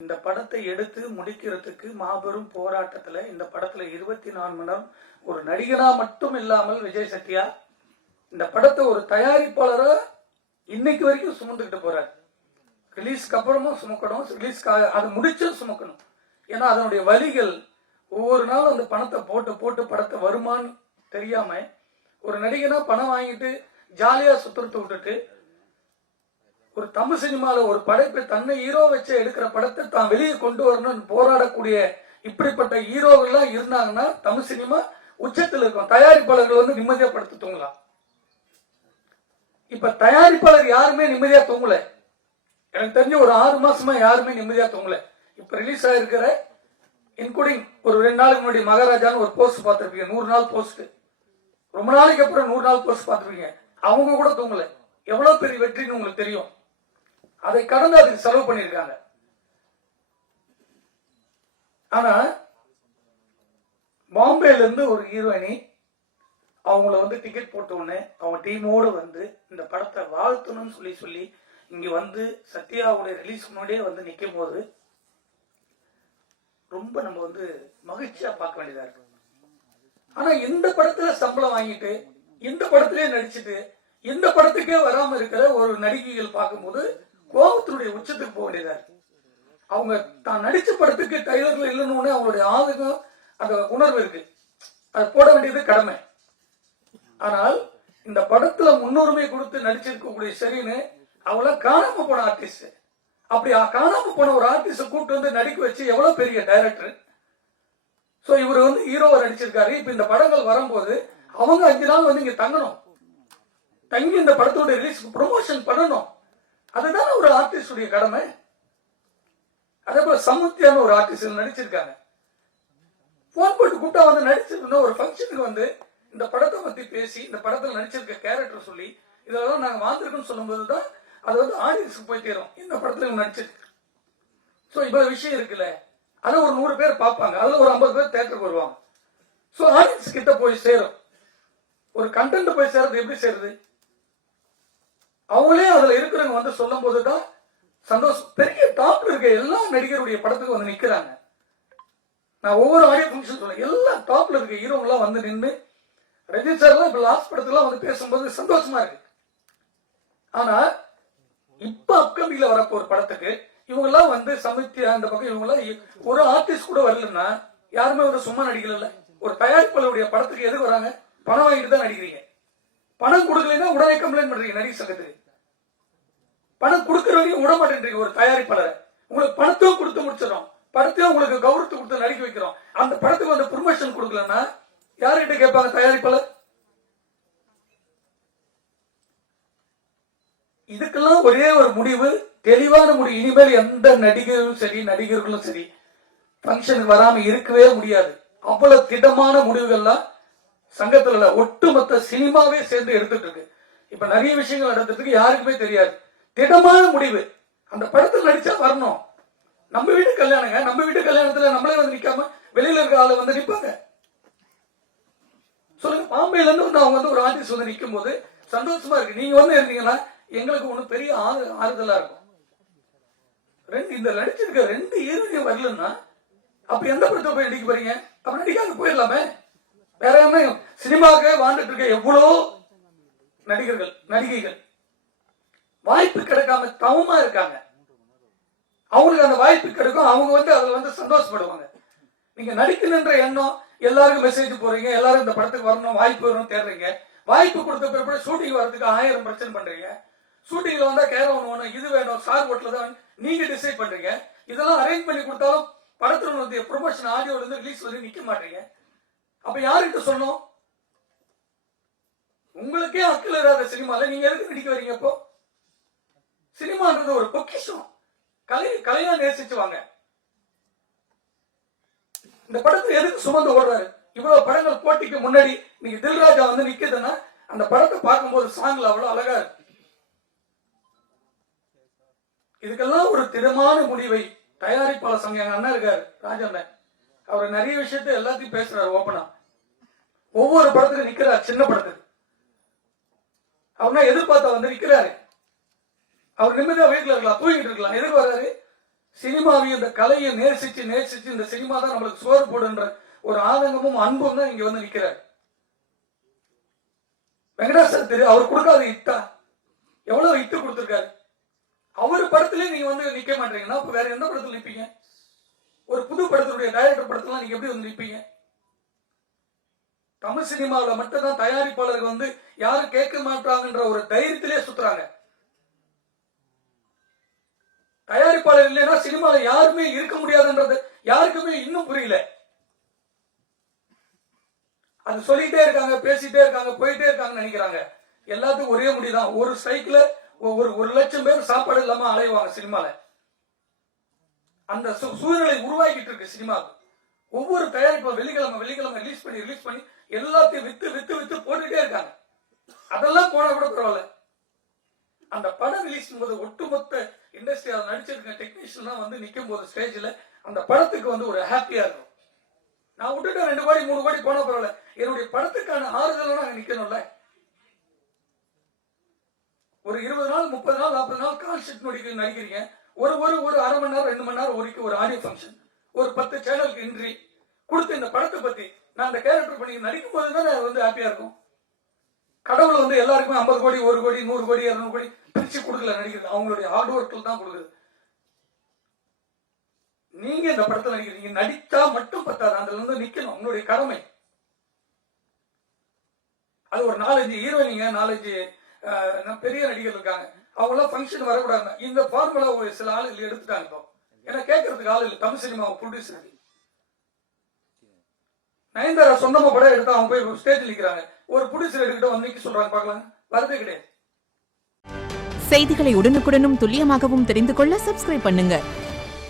இந்த படத்தை எடுத்து முடிக்கிறதுக்கு மாபெரும் போராட்டத்துல இந்த படத்துல 24 மணி நேரம் ஒரு நடிகனா மட்டும் இல்லாமல் விஜய் சத்யா இந்த படத்தை ஒரு தயாரிப்பாளரா இன்னைக்கு வரைக்கும் சுமந்துக்கிட்டு போறாரு. ரிலீஸ்க்கு அப்புறமும் சுமக்கணும், ரிலீஸ்க்கு அதை முடிச்சும் சுமக்கணும். ஏன்னா அதனுடைய வலிகள் ஒவ்வொரு நாளும் அந்த பணத்தை போட்டு போட்டு படத்தை வருமானு தெரியாம ஒரு நடிகனா பணம் வாங்கிட்டு ஜாலியா சுத்துறத விட்டுட்டு ஒரு தமிழ் சினிமால ஒரு படைப்பை தன்னை ஹீரோ வச்சு எடுக்கிற படத்தை தான் வெளியே கொண்டு வரணும்னு போராடக்கூடிய இப்படிப்பட்ட ஹீரோகள்லாம் இருந்தாங்கன்னா தமிழ் சினிமா உச்சத்தில் இருக்கும். தயாரிப்பாளர்கள் வந்து நிம்மதியா படுத்து தூங்கலாம். இப்ப தயாரிப்பாளர் யாருமே நிம்மதியா தூங்கல. எனக்கு தெரிஞ்ச ஒரு 6 மாசமா யாருமே நிம்மதியா தூங்கல. இப்ப ரிலீஸ் ஆயிருக்கிற இன்க்ளூடிங் ஒரு 2 நாளுக்கு முன்னாடி மகாராஜான்னு ஒரு போஸ்ட் பார்த்திருப்பீங்க. 100 நாள் போஸ்ட், ரொம்ப நாளைக்கு அப்புறம் 100 நாள் போஸ்ட் பார்த்திருப்பீங்க. அவங்க கூட தூங்கல. எவ்வளவு பெரிய வெற்றின்னு உங்களுக்கு தெரியும். அதை கடந்து அதுக்கு செலவு பண்ணிருக்காங்க. ஆனா பாம்பேல இருந்து ஒரு ஹீரோயினி அவங்கள வந்து டிக்கெட் போட்ட உடனே அவங்க டீமோட வந்து இந்த படத்தை வாழ்த்தணும்னு சொல்லி இங்க வந்து சத்யாவுடைய ரிலீஸ் முன்னாடியே வந்து நிக்கும் போது ரொம்ப நம்ம வந்து மகிழ்ச்சியா பார்க்க வேண்டியதா இருக்கு. ஆனா இந்த படத்துல சம்பளம் வாங்கிட்டு இந்த படத்திலே நடிச்சுட்டு இந்த படத்துக்கே வராம இருக்கிற ஒரு நடிகைகள் பார்க்கும்போது கோபத்தினுடைய உச்சத்துக்கு போக வேண்டியதா இருக்கு. அவங்க தான் நடிச்ச படத்துக்கு டைலர்ல இல்லைன்னு அவங்களுடைய ஆதங்கம் அந்த உணர்வு இருக்கு. அதை போட வேண்டியது கடமை. ஆனால் இந்த படத்துல முன்னுரிமை கொடுத்து நடிச்சிருக்கக்கூடிய சரின்னு அவங்கள காணாம போன ஆர்டிஸ்ட். அப்படி காணாம போன ஒரு ஆர்டிஸ்ட் கூப்பிட்டு வந்து நடிக்க வச்சு எவ்வளவு பெரிய டைரக்டர். சோ இவர் வந்து ஹீரோவை நடிச்சிருக்காரு. இப்ப இந்த படங்கள் வரும்போது அவங்க 5 நாள் வந்து இங்க தங்கணும், தங்கி இந்த படத்தோட ரிலீஸ்க்கு ப்ரொமோஷன் பண்ணணும். அதுதான் ஒரு ஆர்டிஸ்டுடைய கடமை. அதே போல சமுத்தியான ஒரு ஆர்டிஸ்ட் நடிச்சிருக்காங்க. போன் போட்டு கூப்பிட்டா வந்து நடிச்சிருந்தோம். ஒரு ஃபங்க்ஷனுக்கு வந்து இந்த படத்தை பத்தி பேசி இந்த படத்தில் நடிச்சிருக்க கேரக்டர் சொல்லி இதெல்லாம் நாங்க வாழ்ந்திருக்கோம்னு சொல்லும் போதுதான் அது வந்து ஆடியன்ஸுக்கு போய் தேரும். இந்த படத்துல நடிச்சிருக்கு. சோ இவ்வளவு விஷயம் இருக்குல்ல, அதை ஒரு 100 பேர் பார்ப்பாங்க. அதுல ஒரு 50 பேர் தேட்டருக்கு வருவாங்க. சோ ஆடியன்ஸ் கிட்ட போய் சேரும். ஒரு கண்டென்ட் போய் சேர்றது எப்படி சேருது? அவங்களே அதுல இருக்கிறவங்க வந்து சொல்லும் போதுதான் சந்தோஷம். பெரிய டாப்ல இருக்க எல்லா நடிகருடைய படத்துக்கு வந்து நிக்கிறாங்க. நான் ஒவ்வொரு ஆடியோ ஃபங்க்ஷன் சொல்றேன், எல்லா டாப்ல இருக்க ஹீரோங்க எல்லாம் வந்து நின்று ரஜினி சார்லாம் இப்ப லாஸ்ட் படத்துல வந்து பேசும்போது சந்தோஷமா இருக்கு. ஆனா இப்ப அப்கமிங்ல வரப்போ ஒரு படத்துக்கு இவங்க எல்லாம் வந்து சமித்தியா அந்த பக்கம் இவங்க எல்லாம் ஒரு ஆர்டிஸ்ட் கூட வரலன்னா யாருமே வந்து சும்மா நடிக்கல. ஒரு தயாரிப்பாளருடைய படத்துக்கு எதுக்கு வராங்க? பணம் வாங்கிட்டு தான் நடிக்கிறீங்க. பணம் கொடுக்கலன்னா உடனே கம்ப்ளைண்ட் பண்றீங்க நடிகர் சங்கத்துக்கு. பணம் கொடுக்கறவங்க விட மாட்டேன்றீங்க. ஒரு தயாரிப்பாளரை உங்களுக்கு பணத்தையும் கொடுத்து முடிச்சிடும், படத்தையும் உங்களுக்கு கௌரவத்தை கொடுத்து நடிக்க வைக்கிறோம். அந்த படத்துக்கு வந்து ப்ரொமோஷன் கொடுக்கலன்னா யார்கிட்ட கேட்பாங்க? தயாரிப்பாளர். இதுக்கெல்லாம் ஒரே ஒரு முடிவு, தெளிவான முடிவு. இனிமேல் எந்த நடிகரும் சரி நடிகர்களும் சரி பங்கனுக்கு வராம இருக்கவே முடியாது. அவ்வளவு திடமான முடிவுகள்லாம் சங்கத்துல ஒட்டுமொத்த சினிமாவே சேர்ந்து எடுத்துட்டு இருக்கு. இப்ப நிறைய விஷயங்கள் நடந்துட்டு யாருக்குமே தெரியாது. திடமான முடிவு. அந்த படத்தில் நடிச்சா வரணும். நம்ம வீட்டு கல்யாணங்க, நம்ம வீட்டு கல்யாணத்துல நம்மளே வந்து நிக்காம வெளியில இருக்க ஆளு வந்து நிப்பாங்க. சொல்லுங்க, பாம்பேல இருந்து அவங்க வந்து ஒரு ஆர்டிஸ்ட் வந்து நிக்கும் போது சந்தோஷமா இருக்கு. நீங்க வந்து இருந்தீங்கன்னா எங்களுக்கு ஒண்ணு பெரிய ஆறுதலா இருக்கும். இந்த நடிச்சிருக்க 2 ஹீரோயினும் வரலன்னா அப்ப எந்த படத்தை போய் நடிக்க போறீங்க? அப்ப நடிக்காம போயிடலாமே. வேற என்ன சினிமாவுக்கு வாழ்ந்துட்டு இருக்க எவ்வளவு நடிகர்கள் நடிகைகள் வாய்ப்பு கிடைக்காம தவமா இருக்காங்க. அவங்களுக்கு அந்த வாய்ப்பு கிடைக்கும். அவங்க வந்து அதுல வந்து சந்தோஷப்படுவாங்க. நீங்க நடிக்கணுன்ற எண்ணம், எல்லாருக்கும் மெசேஜ் போறீங்க, எல்லாரும் இந்த படத்துக்கு வரணும், வாய்ப்பு வரணும் தேடுறீங்க. வாய்ப்பு கொடுத்த பிறகு ஷூட்டிங் வர்றதுக்கு 1000 பிரச்சனை பண்றீங்க. ஷூட்டிங்ல வந்தா கேரவன் வேணும், இது வேணும், ஸ்டார் ஹோட்டல் தான் நீங்க டிசைட் பண்றீங்க. இதெல்லாம் அரேஞ்ச் பண்ணி கொடுத்தாலும் படத்துல வந்து ப்ரொமோஷன் ஆடியோல இருந்து ரிலீஸ் வந்து நிக்க மாட்டீங்க. அப்ப யாருக்கிட்ட சொன்னோம்? உங்களுக்கே அக்கல் இல்லாத சினிமால நீங்க எதுக்கு நடிக்க வரீங்க? அப்போ சினிமான்றது ஒரு பொக்கிஷம். கலையா நேசிச்சுவாங்க. இந்த படத்தை எதுக்கு சுமந்து ஓடுறாரு? இவ்வளவு படங்கள் போட்டிக்கு முன்னாடி நீங்க தில்ராஜா வந்து நிக்குதுன்னா அந்த படத்தை பார்க்கும்போது சாங்ல அவ்வளவு அழகா இருக்கு. இதுக்கெல்லாம் ஒரு திடமான முடிவை தயாரிப்பாளர் சங்கம் எங்க அண்ணா இருக்காரு ராஜண்ணன், அவர் நிறைய விஷயத்த எல்லாத்தையும் பேசுறாரு ஓப்பனா. ஒவ்வொரு படத்துக்கு நிக்கிறார். சின்ன படத்துக்கு அவர்னா எதிர்பார்த்தா வந்து நிக்கிறாரு. அவர் நிம்மதியா வீட்டுல இருக்கலாம், தூங்கிட்டு இருக்கலாம். எதுக்கு வர்றாரு? சினிமாவை இந்த கலையை நேசிச்சு நேசிச்சு இந்த சினிமா தான் நம்மளுக்கு சோறு போடுன்ற ஒரு ஆதங்கமும் அன்பும் தான் இங்க வந்து நிக்கிறார். வெங்கடாசன் திரு அவர் கொடுக்காத இட்டா எவ்வளவு இட்டு கொடுத்திருக்காரு. அவர் படத்திலே நீங்க வந்து நிக்க மாட்டீங்கன்னா அப்ப வேற எந்த படத்துல நிப்பீங்க? ஒரு புது படத்தினுடைய டைரக்டர் படத்துல நீங்க எப்படி வந்து நிப்பீங்க? தமிழ் சினிமாவில் மட்டும்தான் தயாரிப்பாளர்கள் வந்து யாரும் கேட்க மாட்டாங்கன்ற ஒரு தைரியத்திலே சுத்துறாங்க. தயாரிப்பாளர் இல்லைன்னா சினிமாவில் யாருமே இருக்க முடியாதுன்றது யாருக்குமே இன்னும் புரியல. அது சொல்லிட்டே இருக்காங்க, பேசிட்டே இருக்காங்க, போயிட்டே இருக்காங்கன்னு நினைக்கிறாங்க. எல்லாத்துக்கும் ஒரே முடிதான். ஒரு ஸ்ட்ரைக்ல ஒரு லட்சம் பேர் சாப்பாடு இல்லாம அலைவாங்க சினிமால. அந்த சூழ்நிலை உருவாக்கிட்டு இருக்கு சினிமாவுக்கு. ஒவ்வொரு தயாரிப்பும் வெள்ளிக்கிழமை ரிலீஸ் பண்ணி எல்லாத்தையும் வித்து போட்டுட்டே இருக்காங்க. அதெல்லாம் போனா கூட பரவாயில்ல. அந்த படம் ரிலீஸ் போது ஒட்டுமொத்த இண்டஸ்ட்ரி அதை நடிச்சிருக்க டெக்னீஷியன் வந்து நிக்கும் போது ஸ்டேஜ்ல அந்த படத்துக்கு வந்து ஒரு ஹாப்பியா இருக்கும். நான் விட்டுட்டு 2 கோடி 3 கோடி போனா பரவாயில்ல, என்னுடைய படத்துக்கான ஆறுதல் நாங்க நிக்கணும்ல. ஒரு 20 நாள் 30 நாள் 40 நாள் கான்செப்ட் நடிக்கிறீங்க. ஒரு அரை மணி நேரம் 2 மணி நேரம் ஒரு ஆடியோ ஃபங்க்ஷன், ஒரு 10 சேனலுக்கு இன்ட்ரி கொடுத்து இந்த படத்தை பத்தி நான் அந்த கேரக்டர் பண்ணி நடிக்கும் போது தான் வந்து ஹாப்பியா இருக்கும். கடவுள் வந்து எல்லாருக்குமே 50 கோடி 1 கோடி 100 கோடி 200 கோடி பிரிச்சு கொடுக்கல நடிக்கிறது. அவங்களுடைய ஹார்ட் ஒர்க்கில் தான் கொடுக்குது. நீங்க இந்த படத்தில் நடிக்கிறீங்க, நடிச்சா மட்டும் பத்தாது, அதுல இருந்து நிக்கணும், உங்களுடைய கடமை. அது ஒரு 4-5 ஹீரோயினிங்க 4-5 பெரிய நடிகர் இருக்காங்க. அவங்க எல்லாம் ஃபங்க்ஷன் வரக்கூடாது. இந்த ஃபார்முலா சில ஆளுகள் எடுத்துட்டாங்க. இப்போ ஏன்னா கேட்கறதுக்கு ஆள் இல்லை. தமிழ் சினிமா ப்ரொடியூசர் நயன்தாரா சொந்தமா படம் எடுத்து அவங்க போய் ஸ்டேஜ் நிக்கிறாங்க. ஒரு ப்ரொடியூசர் எடுக்கிட்ட வந்து சொல்றாங்க, பார்க்கலாம், வரதே கிடையாது. செய்திகளை உடனுக்குடனும் துல்லியமாகவும் தெரிந்து கொள்ள சப்ஸ்கிரைப் பண்ணுங்க.